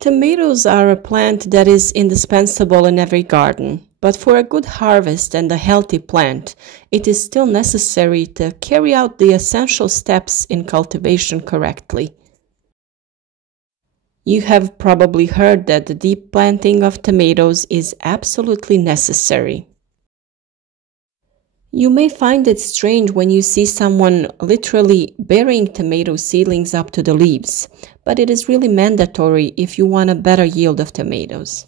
Tomatoes are a plant that is indispensable in every garden, but for a good harvest and a healthy plant, it is still necessary to carry out the essential steps in cultivation correctly. You have probably heard that the deep planting of tomatoes is absolutely necessary. You may find it strange when you see someone literally burying tomato seedlings up to the leaves, but it is really mandatory if you want a better yield of tomatoes.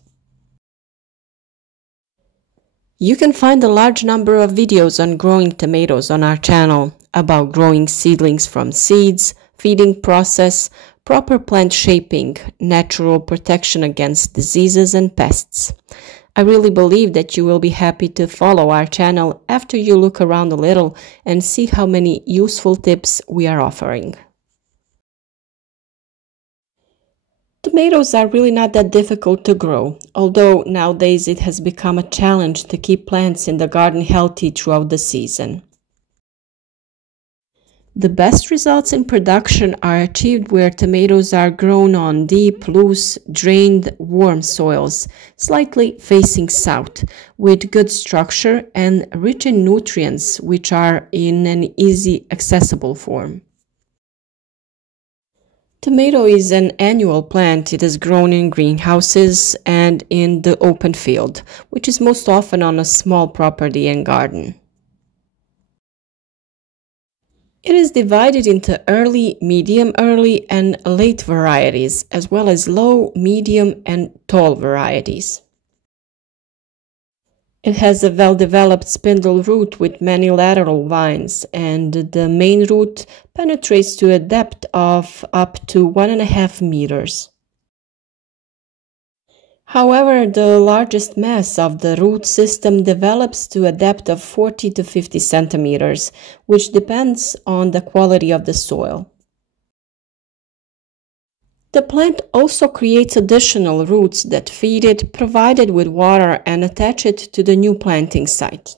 You can find a large number of videos on growing tomatoes on our channel about growing seedlings from seeds, feeding process, proper plant shaping, natural protection against diseases and pests. I really believe that you will be happy to follow our channel after you look around a little and see how many useful tips we are offering. Tomatoes are really not that difficult to grow, although nowadays it has become a challenge to keep plants in the garden healthy throughout the season. The best results in production are achieved where tomatoes are grown on deep, loose, drained, warm soils, slightly facing south, with good structure and rich in nutrients which are in an easy accessible form. Tomato is an annual plant. It is grown in greenhouses and in the open field, which is most often on a small property and garden. It is divided into early, medium early, and late varieties, as well as low, medium, and tall varieties. It has a well-developed spindle root with many lateral vines, and the main root penetrates to a depth of up to 1.5 meters. However, the largest mass of the root system develops to a depth of 40 to 50 centimeters, which depends on the quality of the soil. The plant also creates additional roots that feed it, provide it with water, and attach it to the new planting site.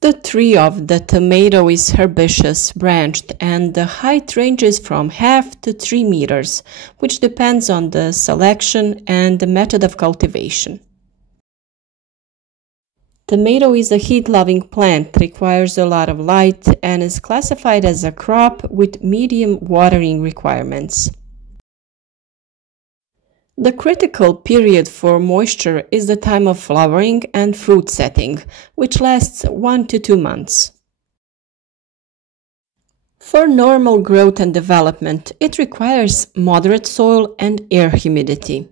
The tree of the tomato is herbaceous, branched, and the height ranges from 0.5 to 3 meters, which depends on the selection and the method of cultivation. Tomato is a heat-loving plant, requires a lot of light, and is classified as a crop with medium watering requirements. The critical period for moisture is the time of flowering and fruit setting, which lasts 1 to 2 months. For normal growth and development, it requires moderate soil and air humidity.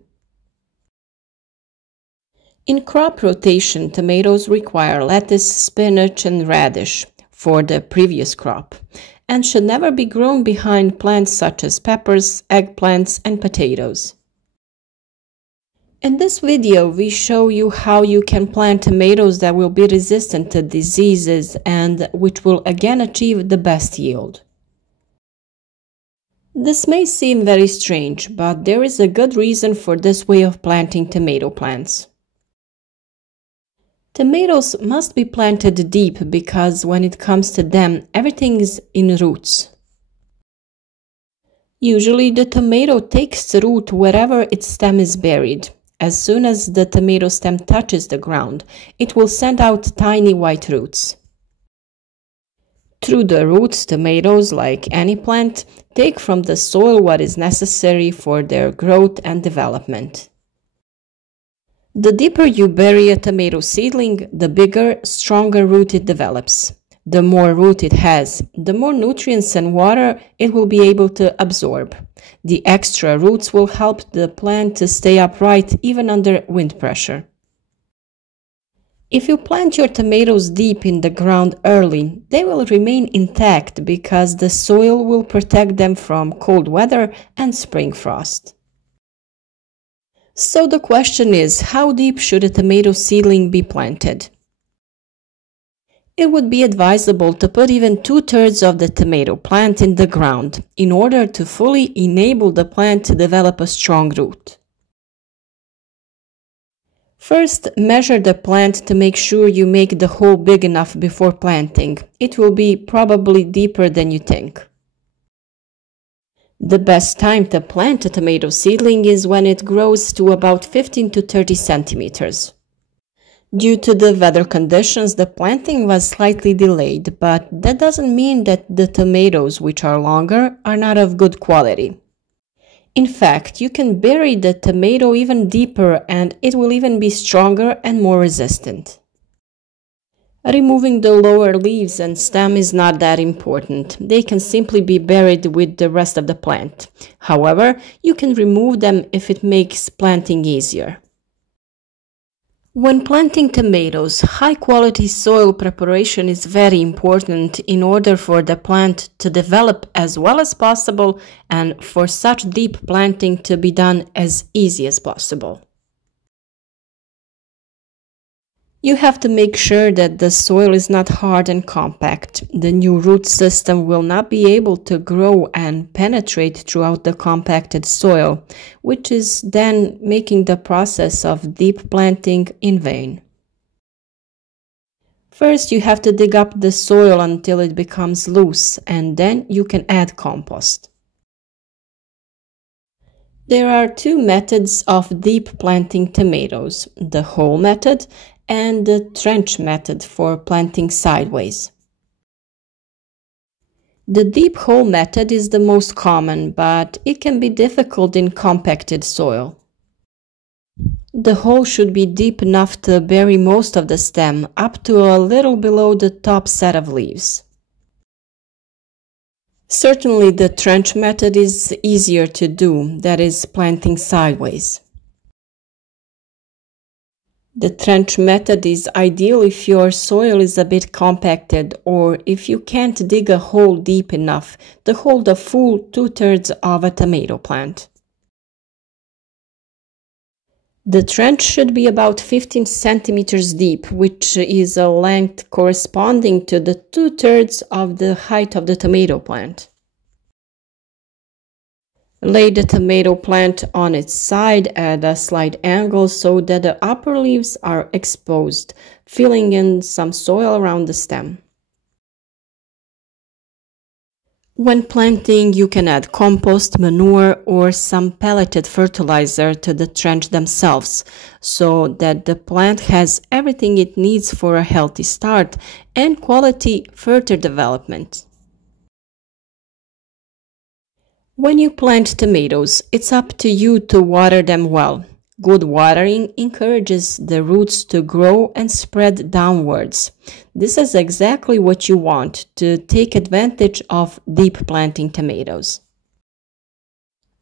In crop rotation, tomatoes require lettuce, spinach, and radish for the previous crop, and should never be grown behind plants such as peppers, eggplants, and potatoes. In this video, we show you how you can plant tomatoes that will be resistant to diseases and which will again achieve the best yield. This may seem very strange, but there is a good reason for this way of planting tomato plants. Tomatoes must be planted deep because when it comes to them, everything is in roots. Usually, the tomato takes root wherever its stem is buried. As soon as the tomato stem touches the ground, it will send out tiny white roots. Through the roots, tomatoes, like any plant, take from the soil what is necessary for their growth and development. The deeper you bury a tomato seedling, the bigger, stronger root it develops. The more root it has, the more nutrients and water it will be able to absorb. The extra roots will help the plant to stay upright even under wind pressure. If you plant your tomatoes deep in the ground early, they will remain intact because the soil will protect them from cold weather and spring frost. So the question is, how deep should a tomato seedling be planted? It would be advisable to put even 2/3 of the tomato plant in the ground in order to fully enable the plant to develop a strong root. First, measure the plant to make sure you make the hole big enough before planting. It will be probably deeper than you think. The best time to plant a tomato seedling is when it grows to about 15 to 30 centimeters. Due to the weather conditions, the planting was slightly delayed, but that doesn't mean that the tomatoes, which are longer, are not of good quality. In fact, you can bury the tomato even deeper and it will even be stronger and more resistant. Removing the lower leaves and stem is not that important. They can simply be buried with the rest of the plant. However, you can remove them if it makes planting easier. When planting tomatoes, high-quality soil preparation is very important in order for the plant to develop as well as possible and for such deep planting to be done as easy as possible. You have to make sure that the soil is not hard and compact. The new root system will not be able to grow and penetrate throughout the compacted soil, which is then making the process of deep planting in vain. First, you have to dig up the soil until it becomes loose, and then you can add compost. There are two methods of deep planting tomatoes, the hole method and the trench method for planting sideways. The deep hole method is the most common, but it can be difficult in compacted soil. The hole should be deep enough to bury most of the stem, up to a little below the top set of leaves. Certainly the trench method is easier to do, that is, planting sideways. The trench method is ideal if your soil is a bit compacted or if you can't dig a hole deep enough to hold a full 2/3 of a tomato plant. The trench should be about 15 centimeters deep, which is a length corresponding to the 2/3 of the height of the tomato plant. Lay the tomato plant on its side at a slight angle so that the upper leaves are exposed, filling in some soil around the stem. When planting, you can add compost, manure, or some pelleted fertilizer to the trench themselves, so that the plant has everything it needs for a healthy start and quality further development. When you plant tomatoes, it's up to you to water them well. Good watering encourages the roots to grow and spread downwards. This is exactly what you want to take advantage of deep planting tomatoes.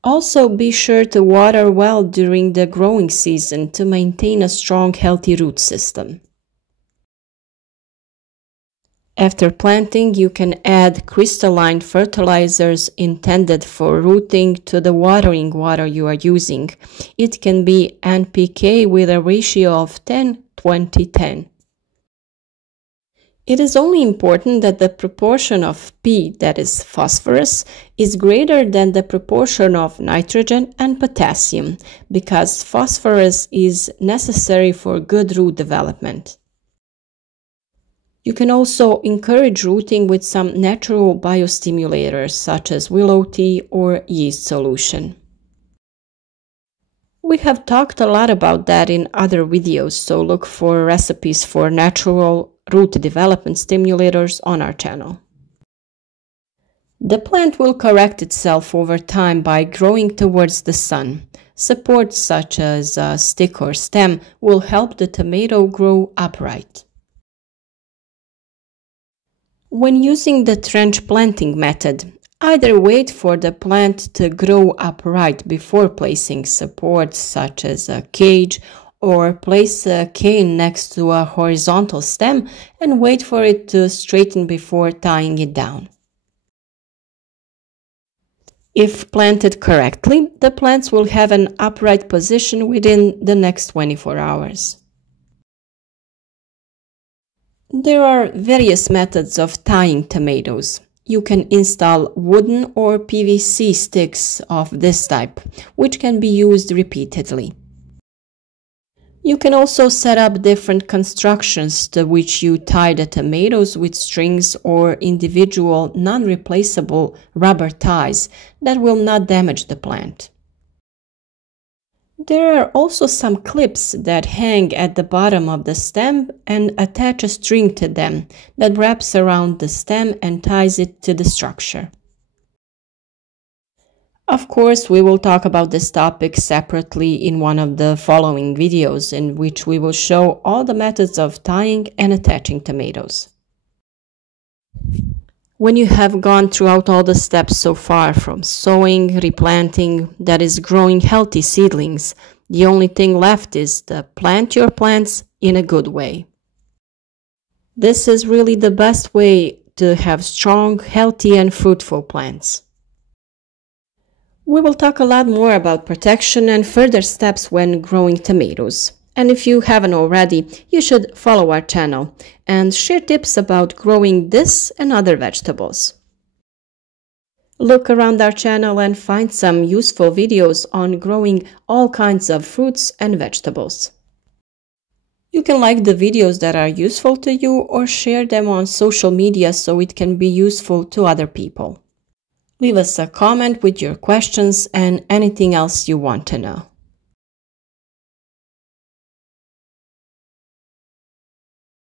Also, be sure to water well during the growing season to maintain a strong, healthy root system. After planting, you can add crystalline fertilizers intended for rooting to the watering water you are using. It can be NPK with a ratio of 10-20-10. It is only important that the proportion of P, that is phosphorus, is greater than the proportion of nitrogen and potassium, because phosphorus is necessary for good root development. You can also encourage rooting with some natural biostimulators such as willow tea or yeast solution. We have talked a lot about that in other videos, so look for recipes for natural root development stimulators on our channel. The plant will correct itself over time by growing towards the sun. Support such as a stick or stem will help the tomato grow upright. When using the trench planting method, either wait for the plant to grow upright before placing supports such as a cage, or place a cane next to a horizontal stem and wait for it to straighten before tying it down. If planted correctly, the plants will have an upright position within the next 24 hours. There are various methods of tying tomatoes. You can install wooden or PVC sticks of this type, which can be used repeatedly. You can also set up different constructions to which you tie the tomatoes with strings or individual non-replaceable rubber ties that will not damage the plant. There are also some clips that hang at the bottom of the stem and attach a string to them that wraps around the stem and ties it to the structure. Of course, we will talk about this topic separately in one of the following videos in which we will show all the methods of tying and attaching tomatoes. When you have gone throughout all the steps so far, from sowing, replanting, that is growing healthy seedlings, the only thing left is to plant your plants in a good way. This is really the best way to have strong, healthy and fruitful plants. We will talk a lot more about protection and further steps when growing tomatoes. And if you haven't already, you should follow our channel and share tips about growing this and other vegetables. Look around our channel and find some useful videos on growing all kinds of fruits and vegetables. You can like the videos that are useful to you or share them on social media so it can be useful to other people. Leave us a comment with your questions and anything else you want to know.